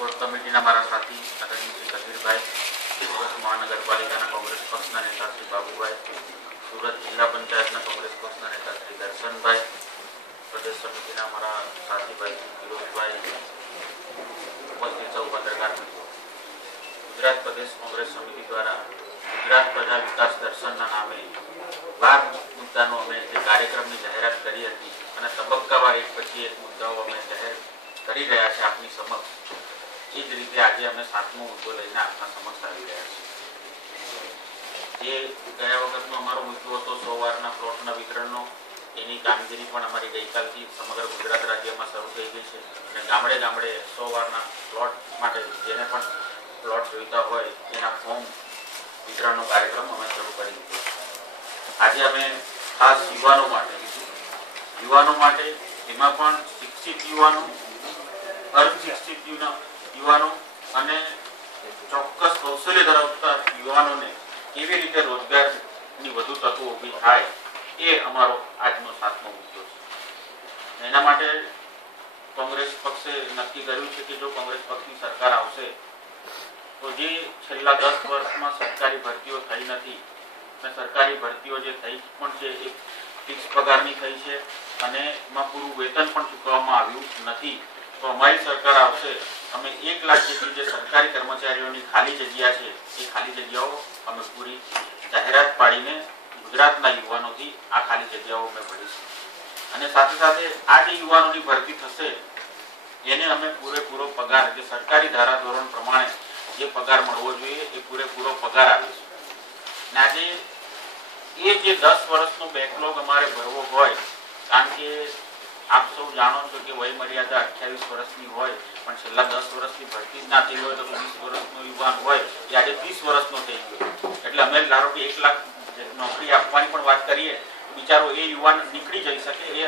Core कमिटीना मारा साथी आदरणीय श्री कबीरभाई, सूरत महानगरपालिकाना कोंग्रेस पक्षना नेता श्री बाबूभाई, सूरत जिला पंचायतना कोंग्रेस पक्षना नेता श्री दर्शनभाई, प्रदेश समितिना मारा साथी भाई श्री फिरोजभाई, उपस्थित सौ पत्रकार मित्रों, गुजरात प्रदेश कांग्रेस समिति द्वारा गुजरात प्रजा विकास दर्शनना नामे 12 मुद्दानो अमे जे कार्यक्रमनी जाहेरात करी हती अने तबक्कावार एक पछी एक मुद्दाओ अमे जाहेर करी रह्या छे आपनी समक्ष। ए ज रीते आज अमे 7मो मुद्दो लईने आपना समक्ष आवी रह्या छीए। जे गया वखतनो अमारो मुद्दो हतो 100 वाરના प्लॉटना वितरणनो, एनी कामगीरी पण अमारी गईकालथी समग्र गुजरात राज्यमां शरू थई गई छे अने गामडे गामडे 100 वाરના प्लॉट माटे जेने पण प्लॉट जोईता होय एना फॉर्म वितरणनो कार्यक्रम अमे शरू करी दीधो। आज अमे खास युवानो माटे एमां पण शिक्षित युवानो, अर्धशिक्षित युवानो अने ચોક્કસ કૌશલ્ય ધરાવતા યુવાનોને કેવી રીતે રોજગારની વધુ તકો ઊભી થાય એ અમારો આજનો 7મો મુદ્દો છે। એના માટે કોંગ્રેસ પક્ષે નક્કી કર્યું છે કે જો કોંગ્રેસ પક્ષની સરકાર આવશે તો જે છેલ્લા 10 વર્ષમાં સરકારી ભરતીઓ થઈ નથી અને સરકારી ભરતીઓ જે થઈ પણ છે એ ફિક્સ પગારની થઈ છે અને એમાં પૂરું વેતન પણ ચૂકવવામાં આવ્યું નથી, તો અમારી સરકાર આવશે અમે 1 લાખ જેટલી જે સરકારી કર્મચારીઓની ખાલી જગ્યા છે એ ખાલી જગ્યાઓ અમે પૂરી જાહેરાત પાડીને ગુજરાતના યુવાનોથી આ ખાલી જગ્યાઓ અમે ભરીશું અને સાથે સાથે આ જે યુવાનોની ભરતી થશે એને અમે પૂરેપૂરો પગાર જે સરકારી ધારાધોરણ પ્રમાણે જે પગાર મળવો જોઈએ એ પૂરેપૂરો પગાર આપીશું। અને આજે એ જે 10 વર્ષનો બેકલોગ અમારે ભરવો હોય, કારણ કે आप सौ जाणो छो कि वय मर्यादा 28 वर्षनी होय पण छेल्ला 10 वर्षनी भरती ना थई होय तो 20 वर्षनो युवान होय ए आज 30 वर्षनो थई गयो एटले अमे धारो के 1 लाख नौकरी आपवानी पण वात करीए बिचारो ए युवान નીકળી જઈ શકે।